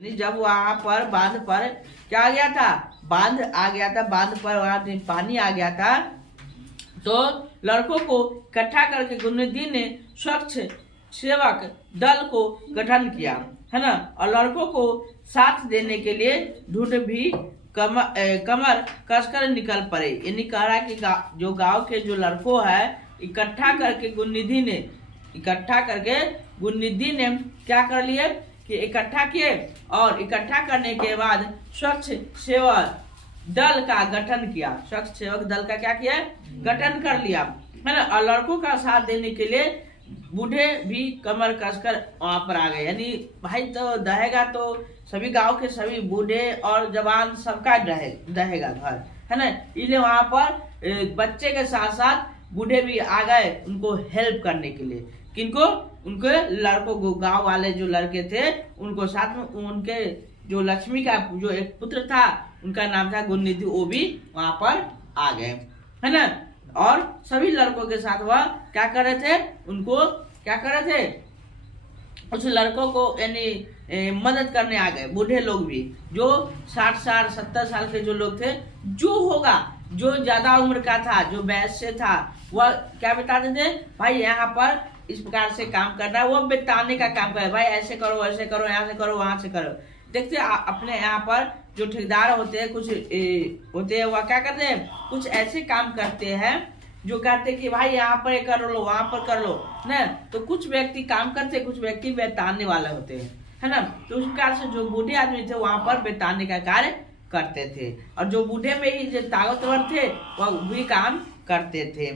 यानी जब वहां पर बांध पर क्या आ गया था, बांध आ गया था, बांध पर वहां पानी आ गया था, तो लड़कों को इकट्ठा करके गुरुनिधि ने स्वच्छ सेवक दल को गठन किया, है ना। और लड़कों को साथ देने के लिए ढूंढ भी कमर कसकर निकल पड़े। यानी कह रहा है कि जो गांव के जो लड़कों है इकट्ठा करके गुरुनिधि ने क्या कर लिए कि इकट्ठा किए, और इकट्ठा करने के बाद स्वच्छ सेवक दल का गठन किया। स्वच्छ सेवक दल का क्या किया, गठन कर लिया, है ना। और लड़कों का साथ देने के लिए बूढ़े भी कमर कसकर वहां पर आ गए। यानी भाई तो दहेगा तो सभी गांव के सभी बूढ़े और जवान सबका दहेगा घर, है ना। इसलिए वहां पर बच्चे के साथ साथ बूढ़े भी आ गए उनको हेल्प करने के लिए। किनको, उनके लड़कों को, गांव वाले जो लड़के थे उनको साथ में, उनके जो लक्ष्मी का जो एक पुत्र था उनका नाम था गुरुनिधि, वो भी वहां पर आ गए, है ना। और सभी लड़कों के साथ वह क्या कर रहे थे, उनको क्या कर रहे थे, उस लड़कों को यानी मदद करने आ गए। बूढ़े लोग भी, जो 60 साल 70 साल के जो लोग थे, जो होगा जो ज्यादा उम्र का था, जो वयस्क था, वह क्या बताते थे, भाई यहाँ पर इस प्रकार से काम करना है। वो बताने का काम करे, भाई ऐसे करो, ऐसे करो, यहाँ से करो, वहां से करो। देखते अपने यहाँ पर जो ठेकेदार होते हैं, कुछ होते हैं, वह क्या करते हैं, कुछ ऐसे काम करते हैं जो कहते हैं कि भाई यहाँ पर कर लो, वहां पर कर लो ना। तो कुछ व्यक्ति काम करते, कुछ व्यक्ति बेताने वाले होते हैं, है ना। तो उस प्रकार से जो बूढ़े आदमी थे वहां पर बेताने का कार्य करते थे, और जो बूढ़े में ही जो ताकतवर थे वह भी काम करते थे,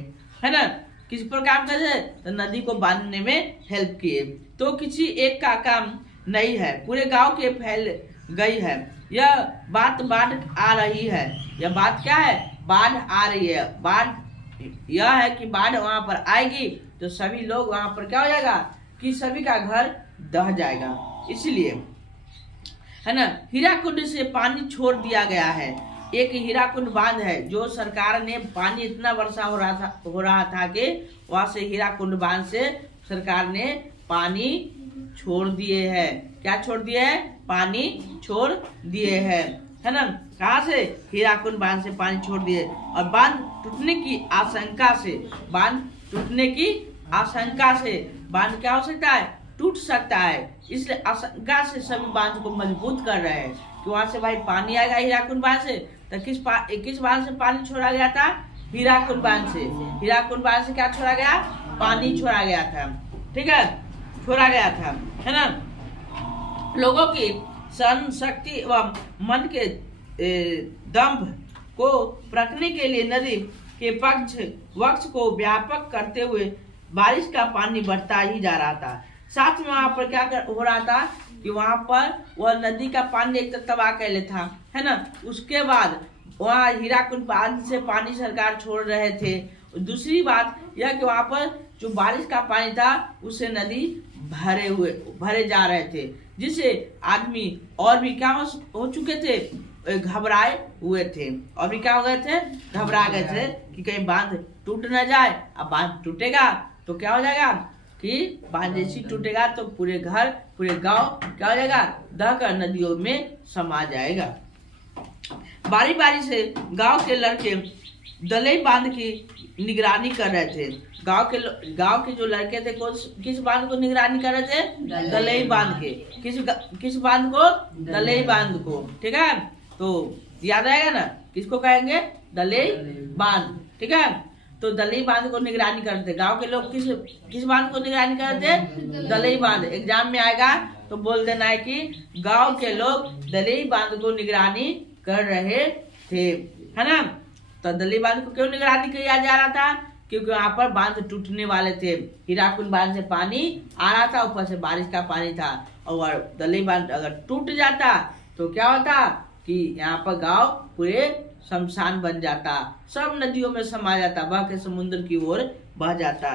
है ना। किस पर काम करते, तो नदी को बांधने में हेल्प किए। तो किसी एक का काम नहीं है, पूरे गांव के फैल गई है यह बात। बाढ़ आ रही है, यह बात क्या है, बाढ़ आ रही है। बाढ़ यह है कि बाढ़ वहां पर आएगी तो सभी लोग वहां पर क्या हो जाएगा कि सभी का घर दह जाएगा। इसलिए, है ना, हीराकुंड से पानी छोड़ दिया गया है। एक हीराकुंड बांध है जो सरकार ने, पानी इतना वर्षा हो रहा था कि वहां से हीराकुंड बांध से सरकार ने पानी छोड़ दिए हैं। क्या छोड़ दिए हैं, पानी छोड़ दिए हैं, है ना। कहाँ से, हीराकुंड बांध से पानी छोड़ दिए। और बांध टूटने की आशंका से, बांध टूटने की आशंका से, बांध क्या हो सकता है, टूट सकता है। इसलिए आशंका से सभी बांध को मजबूत कर रहे हैं कि वहां से भाई पानी आएगा हीराकुंड बांध से। तो किस बांध से पानी छोड़ा गया था, हीराकुंड बांध से। हीराकुंड बांध से क्या छोड़ा गया, पानी छोड़ा गया था, ठीक है, छोड़ा गया था, है ना। लोगों की सहन शक्ति एवं मन के दंभ को परखने के लिए नदी के वक्ष को व्यापक करते हुए बारिश का पानी बढ़ता ही जा रहा था। साथ में वहां पर क्या हो रहा था कि वहां पर वह नदी का पानी एक तबाह कैले था, है ना। उसके बाद वहाँ हीराकुंड बांध से पानी सरकार छोड़ रहे थे। दूसरी बात यह कि वहां पर जो बारिश का पानी था उससे नदी भरे जा रहे थे, जिससे आदमी और भी क्या हो चुके थे, घबराए हुए थे, और भी क्या हो गए थे, घबरा गए थे कि कहीं बांध टूट न जाए। अब बांध टूटेगा तो क्या हो जाएगा कि बांध जैसी टूटेगा तो पूरे घर, पूरे गांव क्या हो जाएगा, दहकर नदियों में समा जाएगा। बारी बारी से गांव के लड़के दलई बांध की निगरानी कर रहे थे। गांव के जो लड़के थे किस बांध को निगरानी कर रहे थे, दलई बांध के। किस बांध को, दलई बांध को, ठीक है। तो याद आएगा ना, किसको कहेंगे, दलई बांध, ठीक है। तो दलई बांध को निगरानी करते। गांव के लोग किस बांध को निगरानी करते, दलई बांध। एग्जाम में आएगा तो बोल देना है कि गांव के लोग दलई बांध को निगरानी कर रहे थे, है ना। तो दलई बांध को क्यों निगरानी किया जा रहा था, क्योंकि वहां पर बांध टूटने वाले थे। हीराकुंड बांध से पानी आ रहा था, ऊपर से बारिश का पानी था, और दलई बांध अगर टूट जाता तो क्या होता कि यहाँ पर गांव पूरे शमशान बन जाता, सब नदियों में समा जाता, बह के समुद्र की ओर बह जाता,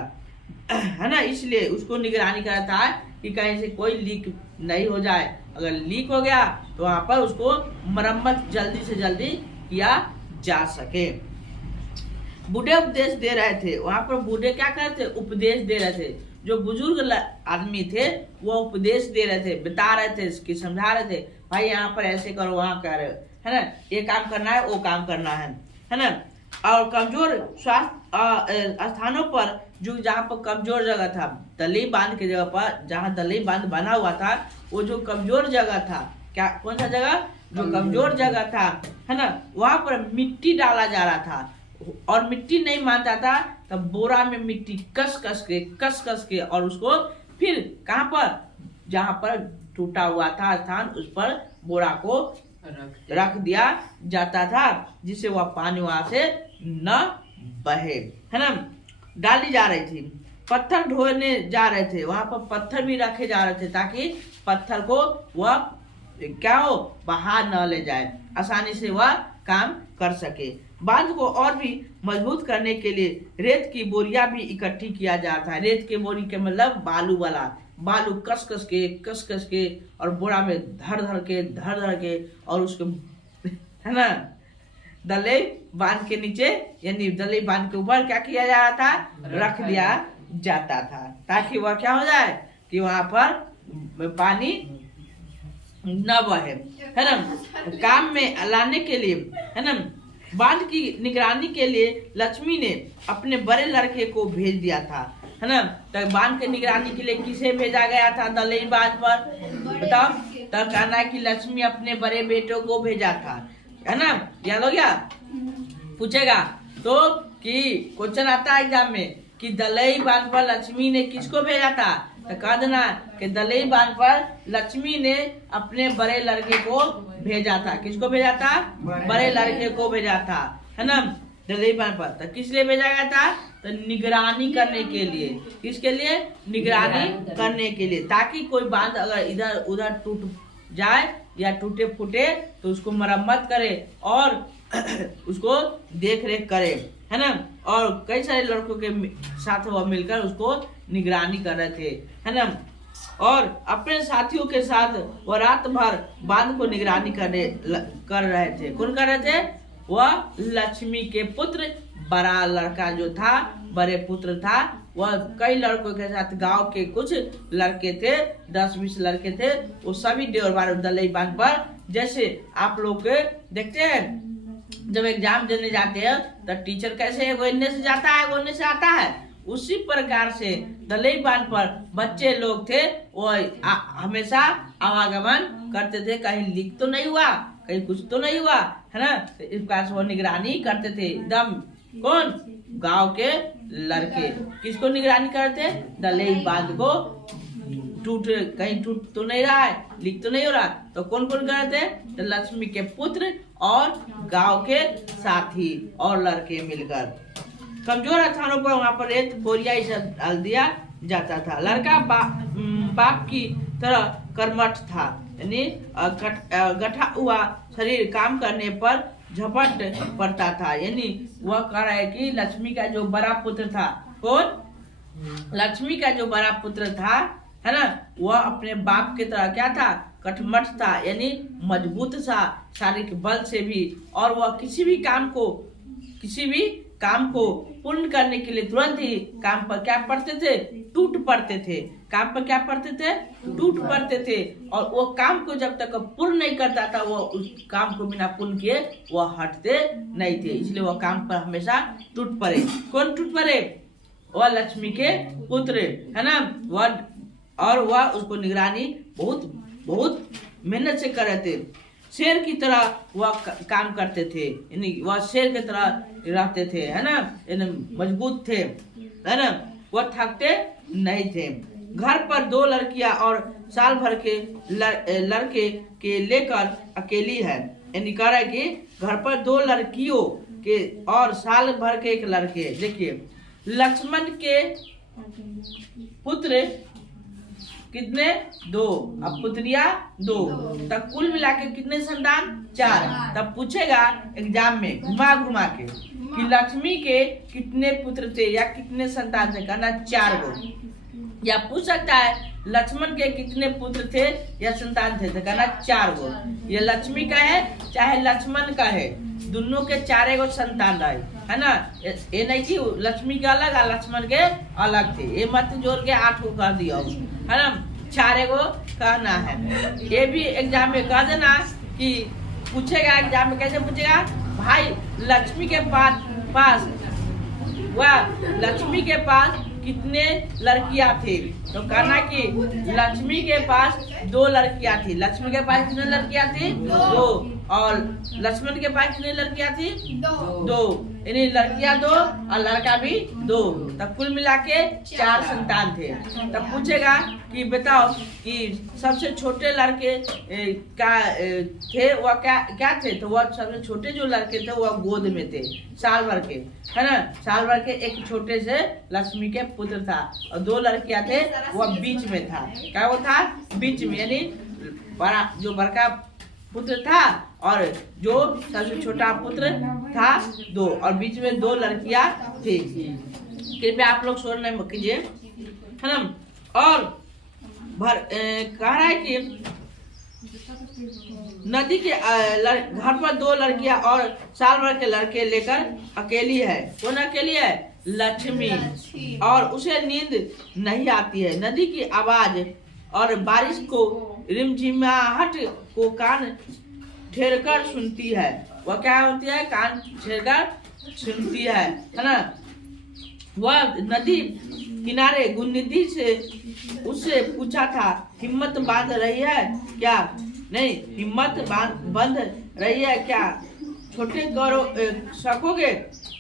है ना। इसलिए उसको निगरानी करता है कि कहीं से कोई लीक नहीं हो जाए। अगर लीक हो गया तो वहां पर उसको मरम्मत जल्दी से जल्दी किया जा सके। बूढ़े उपदेश दे रहे थे, वहां पर बूढ़े क्या कर रहे थे, उपदेश दे रहे थे। जो बुजुर्ग आदमी थे वो उपदेश दे रहे थे, बता रहे थे, कि समझा रहे थे, भाई यहाँ पर ऐसे करो, वहाँ कर, है ना, ये काम करना है, वो काम करना है ना। और कमजोर स्वास्थ्य स्थानों पर, जो जहाँ पर कमजोर जगह था, दलई बांध की जगह पर, जहाँ दलई बांध बना हुआ था, वो जो कमजोर जगह था, क्या कौन सा जगह, जो कमजोर जगह था, है ना, वहां पर मिट्टी डाला जा रहा था। और मिट्टी नहीं मानता था तब बोरा में मिट्टी कस कस के और उसको फिर कहाँ पर, जहाँ पर टूटा हुआ था स्थान, उस पर बोरा को रख दिया जाता था, जिससे वह पानी वहां से न बहे, है ना। डाली जा रही थी, पत्थर ढोने जा रहे थे, वहां पर पत्थर भी रखे जा रहे थे, ताकि पत्थर को वह क्या हो, बाहर न ले जाए, आसानी से वह काम कर सके। बांध को और भी मजबूत करने के लिए रेत की बोरियां भी इकट्ठी किया जाता है। रेत के बोरी के मतलब बालू वाला, बालू कस कस के और बोरा में धर के और उसके, है ना, दलई बांध के नीचे, यानी दलई बांध के ऊपर क्या किया जा रहा था, रख दिया जाता था, ताकि वह क्या हो जाए, कि वहां पर पानी न बहे, है ना। काम में लाने के लिए, है ना, बांध की निगरानी के लिए लक्ष्मी ने अपने बड़े लड़के को भेज दिया था, है ना। तो बांध के निगरानी के लिए किसे भेजा गया था दलई बांध पर, बताओ। तो कहना है कि लक्ष्मी अपने बड़े बेटों को भेजा था, है ना। याद हो गया, पूछेगा तो कि क्वेश्चन आता है एग्जाम में कि दलई बांध पर लक्ष्मी ने किसको भेजा था, तो कह देना कि दलई बांध पर लक्ष्मी ने अपने बड़े लड़के को भेजा था। किसको भेजा था, बड़े लड़के को भेजा था, है ना, दलई बांध पर। तो किस लिए भेजा गया था, तो निगरानी करने के लिए। किसके लिए, निगरानी करने के लिए, ताकि कोई बांध अगर इधर उधर टूट जाए या टूटे फूटे तो उसको मरम्मत करे और उसको देख रेख करे, है ना। और कई सारे लड़कों के साथ वह मिलकर उसको निगरानी कर रहे थे, है ना। और अपने साथियों के साथ वह रात भर बांध को निगरानी कर रहे थे। कौन कर रहे थे, वह लक्ष्मी के पुत्र, बड़ा लड़का जो था, बड़े पुत्र था, वह कई लड़कों के साथ, गांव के कुछ लड़के थे, 10-20 लड़के थे, वो सभी देवर दलई बांध पर, जैसे आप लोग देखते हैं जब एग्जाम देने जाते हैं तो टीचर कैसे वो इन्ने से जाता है, वो इन्ने से आता है, उसी प्रकार से दलई बांध पर बच्चे लोग थे, वो हमेशा आवागमन करते थे, कहीं लीक तो नहीं हुआ, कहीं कुछ तो नहीं हुआ, है ना। तो इस प्रकार से वो निगरानी करते थे एकदम। कौन, गांव के लड़के किसको निगरानी करते, दलई बांध को, कहीं टूट तो नहीं रहा है, लीक तो नहीं हो रहा, तो कौन कौन करते, तो लक्ष्मी के पुत्र और गांव के साथी और लड़के मिलकर। कमजोर स्थानों पर वहां पर रेत बोरिया डाल दिया जाता था। लड़का बाप की तरह कर्मठ था, यानी गठा हुआ शरीर काम करने पर झपट पड़ता था। यानी वह कह रहा है कि लक्ष्मी का जो बड़ा पुत्र था, कौन, लक्ष्मी का जो बड़ा पुत्र था, है ना, वह अपने बाप की तरह क्या था, कठमठ था, यानी मजबूत था शारीरिक बल से भी, और वह किसी भी काम को पूर्ण करने के लिए तुरंत ही काम पर क्या पड़ते थे, टूट पड़ते थे। काम पर क्या पड़ते थे, टूट पड़ते थे। और वो काम को जब तक पूर्ण नहीं करता था, वो उस काम को बिना पूर्ण किए वह हटते नहीं थे, इसलिए वह काम पर हमेशा टूट पड़े। कौन टूट पड़े, वह लक्ष्मी के पुत्र, है ना। वह उसको निगरानी बहुत मेहनत से कर रहे थे। शेर की तरह वह काम करते थे, यानी वह शेर की तरह रहते थे, है ना, मजबूत थे, है ना, वह थकते नहीं थे। घर पर 2 लड़कियां और साल भर के लड़के के लेकर अकेली है, यानी कह रहा है कि घर पर 2 लड़कियों के और साल भर के एक लड़के। देखिए लक्ष्मण के पुत्र कितने, 2, अब पुत्रिया 2, तब कुल मिला के कितने संतान, 4। तब पूछेगा एग्जाम में घुमा के कि लक्ष्मी के कितने पुत्र थे या कितने संतान थे, कहना 4 गो। या पूछ सकता है लक्ष्मण के कितने पुत्र थे या संतान थे, तो कहना 4 गो। ये लक्ष्मी का है चाहे लक्ष्मण का है, दोनों के 4 गो संतान रहे। है ना। ये नहीं कि लक्ष्मी के अलग और लक्ष्मण के अलग थे, ये मत जोड़ के 8 को कर दिया, है ना। 4 को कहना है। ये भी एग्जाम में कह देना कि पूछेगा, एग्जाम में कैसे पूछेगा, भाई लक्ष्मी के पास लक्ष्मी के पास कितने लड़कियां थे, तो कहना कि लक्ष्मी के पास 2 लड़कियां थी। लक्ष्मी के पास कितने लड़कियां थी? 2। और लक्ष्मण के पास कितनी लड़कियां थी? 2। यानी लड़कियां 2 और लड़का भी 2, तब कुल मिला के 4 संतान थे। तब पूछेगा कि बताओ कि सबसे छोटे लड़के का थे वह क्या थे, तो वह सबसे छोटे जो लड़के थे वह गोद में थे, साल भर के, है ना। साल भर के एक छोटे से लक्ष्मी के पुत्र था, और 2 लड़कियां थे वह बीच में था। क्या वो था? बीच में, यानी बड़का पुत्र था और जो सबसे छोटा पुत्र था 2, और बीच में 2 लड़कियां थी। कृपया आप लोग शोर नहीं कीजिए, है ना। और कह रहा है कि नदी के घर पर 2 लड़कियां और साल भर के लड़के लेकर अकेली है। कौन अकेली है? लक्ष्मी। और उसे नींद नहीं आती है। नदी की आवाज और बारिश को रिमझिमाहट को कान ठेर कर सुनती है। वह क्या होती है? कान ठेर कर सुनती है ना। वह नदी किनारे गुन्निधि से उससे पूछा था, हिम्मत बांध रही है क्या? नहीं, हिम्मत बंध रही है क्या? छोटे करो सकोगे?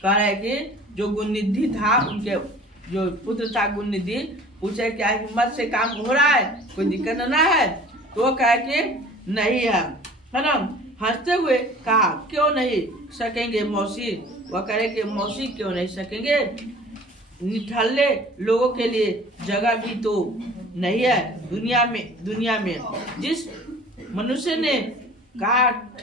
कह रहे कि जो गुन्निधि था, उनके जो पुत्र था गुन्निधि, पूछे क्या हिम्मत से काम हो रहा है, कोई दिक्कत ना है? तो कहे कि नहीं है ना। हंसते हुए कहा, क्यों नहीं सकेंगे मौसी? वह कहे कि मौसी क्यों नहीं सकेंगे, निठल्ले लोगों के लिए जगह भी तो नहीं है दुनिया में। जिस मनुष्य ने काट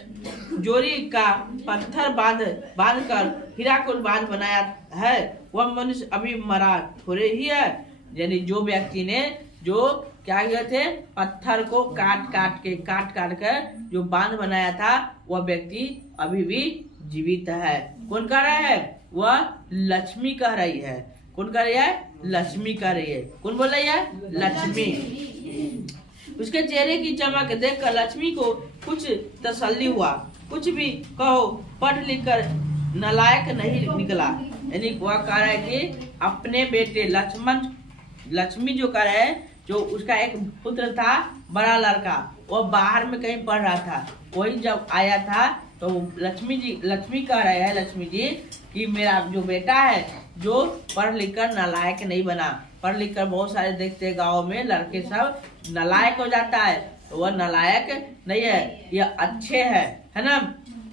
जोरी का पत्थर बांध कर हीराकुद बांध बनाया है, वह मनुष्य अभी मरा थोड़े ही है। यानी जो व्यक्ति ने जो क्या किए थे, पत्थर को काट कर जो बांध बनाया था, वह व्यक्ति अभी भी जीवित है। कौन कह रहा है? वह लक्ष्मी कह रही है। कौन कह रही है? लक्ष्मी कह रही है। कौन बोल रही है? लक्ष्मी। उसके चेहरे की चमक देखकर लक्ष्मी को कुछ तसल्ली हुआ। कुछ भी कहो, पढ़ लिख कर नालायक नहीं निकला। यानी वह कह रहा है कि अपने बेटे लक्ष्मी जो कह रहे हैं, जो उसका एक पुत्र था बड़ा लड़का, वो बाहर में कहीं पढ़ रहा था, वही जब आया था तो लक्ष्मी कह रहे हैं लक्ष्मी जी कि मेरा जो बेटा है जो पढ़ लिख कर नालायक नहीं बना। पढ़ लिख कर बहुत सारे देखते हैं गाँव में लड़के सब नालायक हो जाता है, तो वह नालायक नहीं है, यह अच्छे है ना,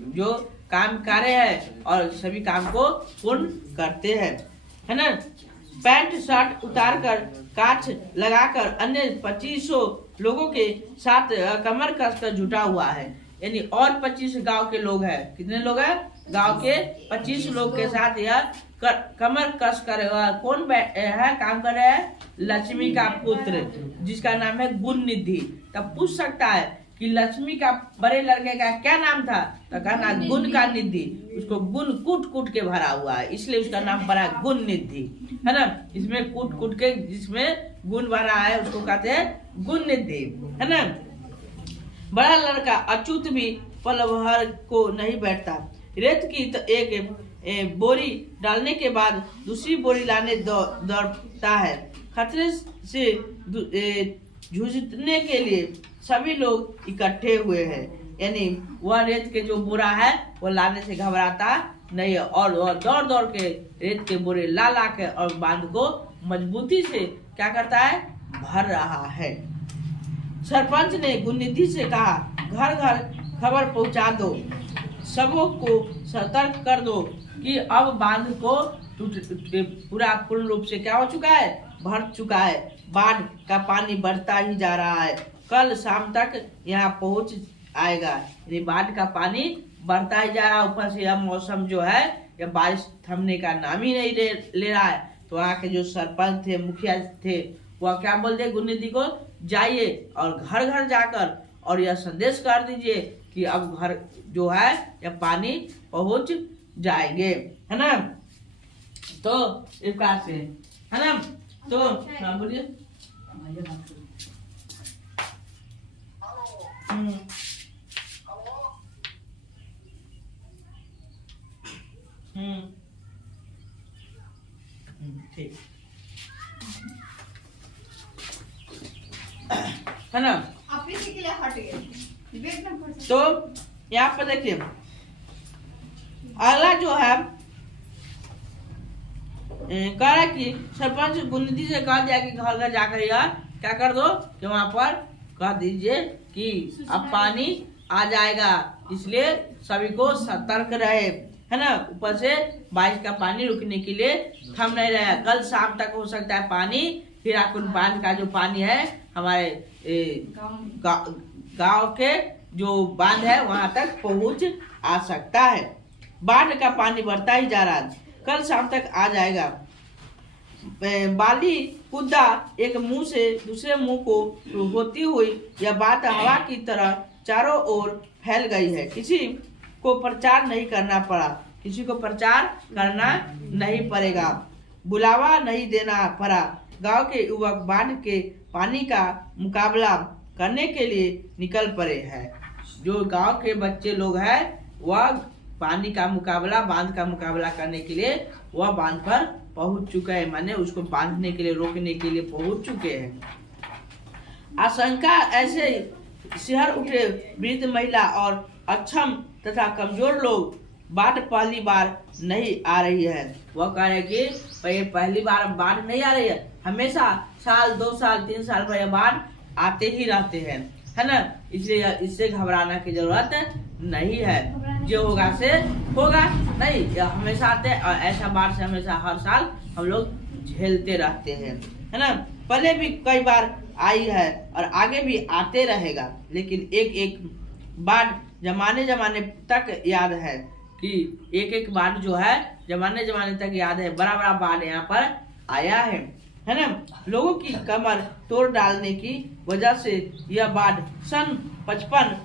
जो काम कार्य है और सभी काम को पूर्ण करते हैं, है ना। पैंट शर्ट उतार कर काछ लगाकर अन्य 2500 लोगों के साथ कमर कसकर जुटा हुआ है। यानी और 25 गांव के लोग हैं। कितने लोग हैं? गांव के 25 लोग के साथ यह कमर कस कर कौन है काम कर रहे हैं? लक्ष्मी का पुत्र, जिसका नाम है गुणनिधि। तब पूछ सकता है कि लक्ष्मी का बड़े लड़के का क्या नाम था, तो कहना गुण का निधि। उसको गुण कूट के भरा हुआ है, इसलिए उसका नाम पड़ा गुण निधि, है ना। इसमें कूट के जिसमें गुण भरा है उसको कहते हैं गुण निधि, है ना। बड़ा लड़का अच्युत भी पल भर को नहीं बैठता। रेत की तो एक बोरी डालने के बाद दूसरी बोरी लाने दौड़ता है। खतरे से जूझने के लिए सभी लोग इकट्ठे हुए हैं। यानी वह रेत के जो बोरा है वो लाने से घबराता नहीं है, और वह दौड़ के रेत के बोरे ला के और बांध को मजबूती से क्या करता है? भर रहा है। सरपंच ने गुणनिधि से कहा, घर घर खबर पहुंचा दो, सबों को सतर्क कर दो कि अब बांध को पूरा पूर्ण रूप से क्या हो चुका है? भर चुका है। बाढ़ का पानी बढ़ता ही जा रहा है, कल शाम तक यहाँ पहुँच आएगा। यानी बाढ़ का पानी बढ़ता ही जा रहा है। ऊपर से यह मौसम जो है, यह बारिश थमने का नाम ही नहीं ले रहा है। तो वहाँ के जो सरपंच थे, मुखिया थे, वह क्या बोल दे गुणनिधि को, जाइए और घर घर जाकर और यह संदेश कर दीजिए कि अब घर जो है यह पानी पहुँच जाएंगे, है ना। तो इस प्रकार से, है ना। तो हाँ बोलिए। ठीक है ना। तो यहाँ पर देखिए अगला जो है कह रहा है कि सरपंच गुंडी से कह दिया कि घर घर जाकर यार क्या कर दो कि वहां पर कह दीजिए कि अब पानी आ जाएगा, इसलिए सभी को सतर्क रहे, है ना। ऊपर से बारिश का पानी रुकने के लिए थम नहीं रहा है, कल शाम तक हो सकता है पानी हीराकुंड बांध का जो पानी है हमारे गांव के जो बांध है वहां तक पहुंच आ सकता है। बाढ़ का पानी बढ़ता ही जा रहा है, कल शाम तक आ जाएगा। बाली कुद्दा एक मुंह से दूसरे मुंह को होती हुई यह बात हवा की तरह चारों ओर फैल गई है। किसी को प्रचार नहीं करना पड़ा, किसी को प्रचार करना नहीं पड़ेगा, बुलावा नहीं देना पड़ा। गांव के युवक बाढ़ के पानी का मुकाबला करने के लिए निकल पड़े हैं। जो गांव के बच्चे लोग हैं वह पानी का मुकाबला, बांध का मुकाबला करने के लिए वह बांध पर पहुंच चुके हैं, माने उसको बांधने के लिए, रोकने के लिए पहुंच चुके हैं। आशंका ऐसे शहर उठे वृद्ध, महिला और अक्षम तथा कमजोर लोग बाढ़ पहली बार नहीं आ रही है। वह कह रहे कि पहली बार बाढ़ नहीं आ रही है, हमेशा साल 2 साल 3 साल पर यह बाढ़ आते ही रहते हैं, है ना। इसलिए इससे घबराने की जरूरत नहीं है, जो होगा से होगा नहीं, यह हमेशा आते और ऐसा बाढ़ से हमेशा हर साल हम लोग झेलते रहते हैं, है ना। पहले भी कई बार आई है और आगे भी आते रहेगा, लेकिन एक एक बाढ़ जमाने जमाने तक याद है कि एक एक बाढ़ जो है जमाने जमाने तक याद है, बड़ा बड़ा बाढ़ यहाँ पर आया है ना। लोगों की कमर तोड़ डालने की वजह से यह बाढ़ सन 55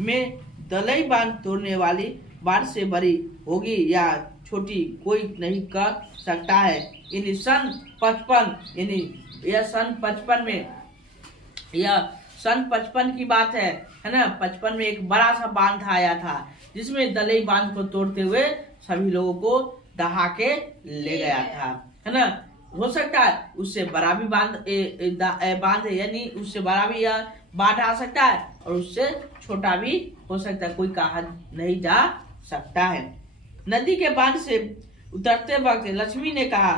में दलई बांध तोड़ने वाली बाढ़ से बड़ी होगी या छोटी कोई नहीं कह सकता है। यानी सन 55 यानी यह सन 55 में, यह सन 55 की बात है ना। 55 में एक बड़ा सा बांध आया था जिसमें दलई बांध को तोड़ते हुए सभी लोगों को दहा के ले गया था, है ना। हो सकता है उससे बड़ा भी बांध यानी उससे बड़ा भी यह बाढ़ आ सकता है और उससे छोटा भी हो सकता है, कोई कहा नहीं जा सकता है। नदी के बांध से उतरते वक्त लक्ष्मी ने कहा,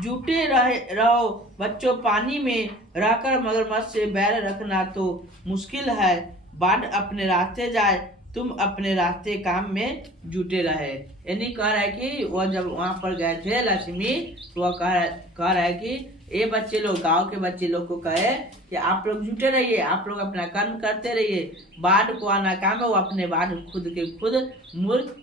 जुटे रहो बच्चों, पानी में रहकर मगरमच्छ से बैर रखना तो मुश्किल है। बाढ़ अपने रास्ते जाए, तुम अपने रास्ते काम में जुटे रहे। यानी कह रहा है कि वह जब वहां पर गए थे लक्ष्मी, तो वह कह रहा है कि ये बच्चे लोग, गांव के बच्चे लोग को कहे कि आप लोग जुटे रहिए, आप लोग अपना कर्म करते रहिए, बाढ़ को आना काम है, वो अपने बाढ़ खुद के खुद मुर्ख